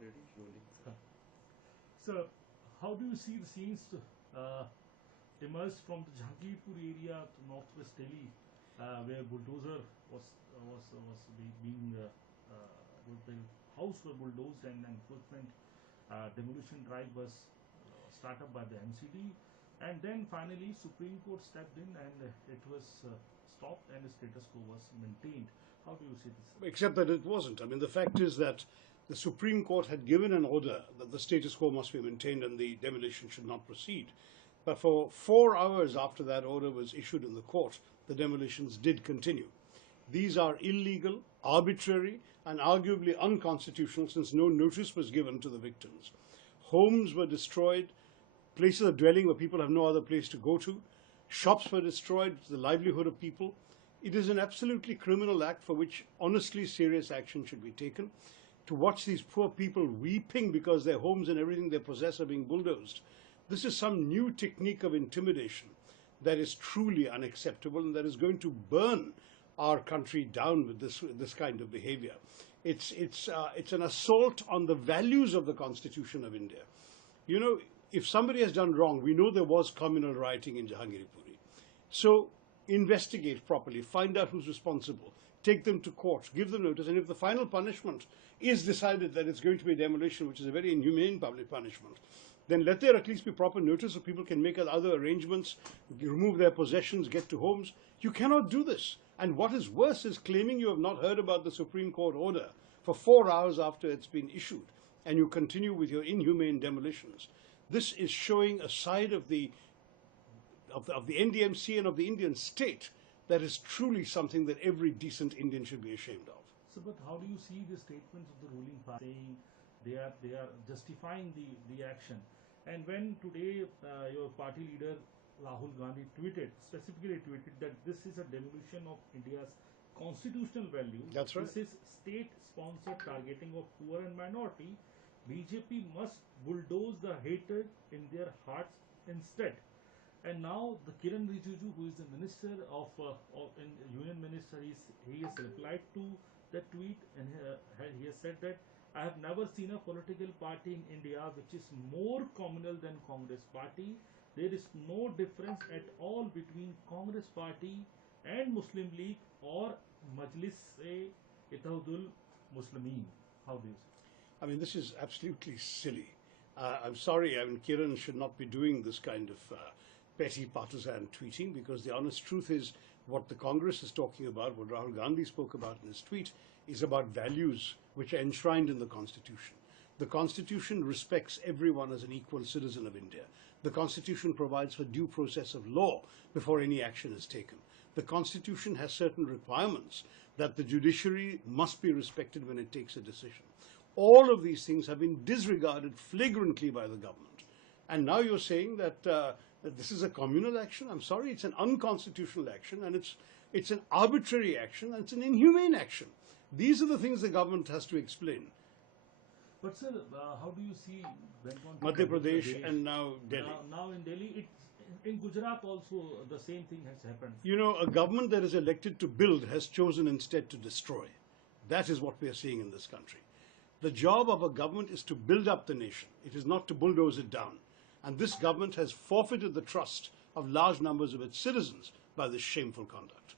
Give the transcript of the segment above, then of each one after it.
Ready? Rolling. So, how do you see the scenes emerged from the Jahangirpuri area to northwest Delhi, where bulldozer being the house were bulldozed and enforcement demolition drive was started by the MCD, and then finally Supreme Court stepped in and it was stopped and the status quo was maintained. How do you see this? Except that it wasn't. I mean, the fact is that the Supreme Court had given an order that the status quo must be maintained and the demolition should not proceed. But for 4 hours after that order was issued in the court, the demolitions did continue. These are illegal, arbitrary, and arguably unconstitutional since no notice was given to the victims. Homes were destroyed, places of dwelling where people have no other place to go to. Shops were destroyed, the livelihood of people. It is an absolutely criminal act for which honestly serious action should be taken. To watch these poor people weeping because their homes and everything they possess are being bulldozed. This is some new technique of intimidation that is truly unacceptable and that is going to burn our country down with this kind of behavior. It's an assault on the values of the Constitution of India. You know, if somebody has done wrong, we know there was communal rioting in Jahangirpuri. So investigate properly, find out who's responsible, take them to court, give them notice, and if the final punishment is decided that it's going to be demolition, which is a very inhumane public punishment, then let there at least be proper notice so people can make other arrangements, remove their possessions, get to homes. You cannot do this. And what is worse is claiming you have not heard about the Supreme Court order for 4 hours after it's been issued, and you continue with your inhumane demolitions. This is showing a side of the NDMC and of the Indian state that is truly something that every decent Indian should be ashamed of. So, but how do you see the statements of the ruling party saying they are justifying the action? And when today your party leader Rahul Gandhi specifically tweeted that this is a demolition of India's constitutional values. That's right. This is state-sponsored targeting of poor and minority. BJP must bulldoze the hatred in their hearts instead. And now the Kiran Rijiju, who is the minister of union minister, he has replied to the tweet and he has said that I have never seen a political party in India which is more communal than Congress party. There is no difference at all between Congress party and Muslim League or Majlis-e-Ittehadul Muslimin. How do you say? I mean, this is absolutely silly. I'm sorry, I mean, Kiran should not be doing this kind of petty partisan tweeting, because the honest truth is what the Congress is talking about, what Rahul Gandhi spoke about in his tweet, is about values which are enshrined in the Constitution. The Constitution respects everyone as an equal citizen of India. The Constitution provides for due process of law before any action is taken. The Constitution has certain requirements that the judiciary must be respected when it takes a decision. All of these things have been disregarded flagrantly by the government. And now you're saying that, that this is a communal action? I'm sorry, it's an unconstitutional action, and it's an arbitrary action, and it's an inhumane action. These are the things the government has to explain. But sir, how do you see Madhya Pradesh and now Delhi? Now in Delhi, in Gujarat also the same thing has happened. You know, a government that is elected to build has chosen instead to destroy. That is what we are seeing in this country. The job of a government is to build up the nation. It is not to bulldoze it down. And this government has forfeited the trust of large numbers of its citizens by this shameful conduct.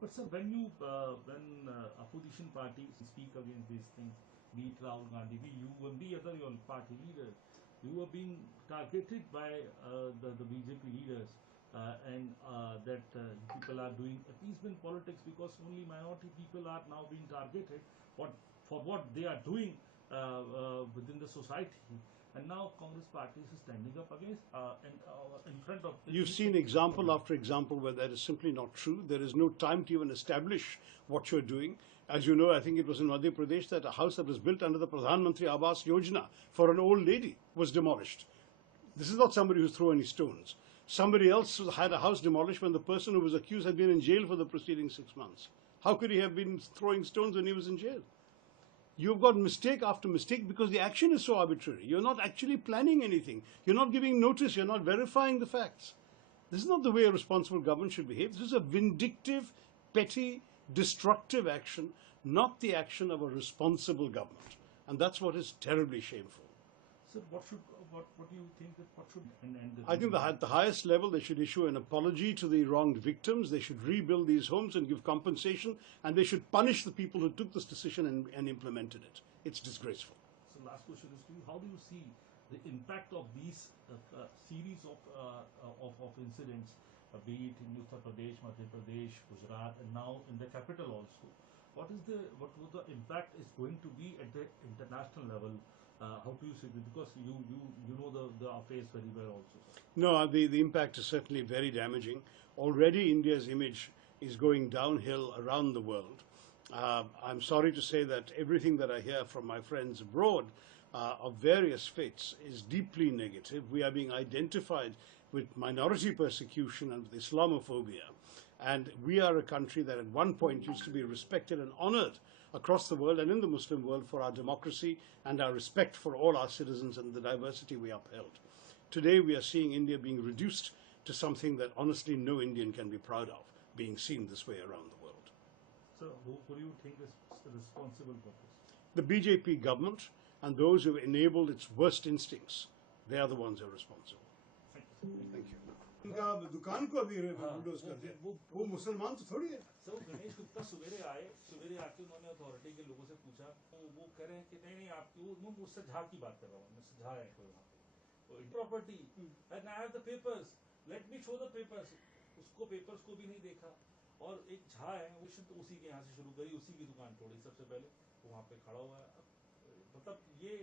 But sir, when opposition parties speak against these things, be it Rahul Gandhi, be you and be other your party leaders, you are being targeted by the BJP leaders and that people are doing appeasement politics because only minority people are now being targeted for what they are doing within the society. And now Congress party is standing up against in front of... You've seen example after example where that is simply not true. There is no time to even establish what you're doing. As you know, I think it was in Madhya Pradesh that a house that was built under the Pradhan Mantri Awas Yojana for an old lady was demolished. This is not somebody who's thrown any stones. Somebody else had a house demolished when the person who was accused had been in jail for the preceding 6 months. How could he have been throwing stones when he was in jail? You've got mistake after mistake because the action is so arbitrary. You're not actually planning anything. You're not giving notice. You're not verifying the facts. This is not the way a responsible government should behave. This is a vindictive, petty, destructive action, not the action of a responsible government. And that's what is terribly shameful. Sir, what do you think that what should I think at the highest level they should issue an apology to the wronged victims. They should rebuild these homes and give compensation, and they should punish the people who took this decision and implemented it. It's disgraceful. So last question is to you: how do you see the impact of these series of incidents, be it in Uttar Pradesh, Madhya Pradesh, Gujarat, and now in the capital also? What would the impact is going to be at the international level? How do you see it? Because you know the affairs very well also. No, the impact is certainly very damaging. Already India's image is going downhill around the world. I'm sorry to say that everything that I hear from my friends abroad of various faiths is deeply negative. We are being identified with minority persecution and with Islamophobia. And we are a country that at one point used to be respected and honored across the world and in the Muslim world for our democracy and our respect for all our citizens and the diversity we upheld. Today we are seeing India being reduced to something that honestly no Indian can be proud of, being seen this way around the world. So who do you think is responsible for this? The BJP government and those who have enabled its worst instincts, they are the ones who are responsible. Thank you. इनका दुकान को अभी bulldoze कर दिया वो मुसलमान तो थोड़ी है सर गणेश गुप्ता सवेरे आके उन्होंने अथॉरिटी के लोगों से पूछा वो कह रहे हैं कि नहीं आपकी वो मुझसे झा की बात कर रहा हूँ मुझसे झा है कोई वहाँ पे property and I have the papers let me show the papers उसको पेपर्स को भी नहीं देखा और एक झा है तो उसी के यहाँ से शुरू करी उसी की दुकान तोड़ी सबसे पहले वहाँ पे खड़ा हुआ है मतलब ये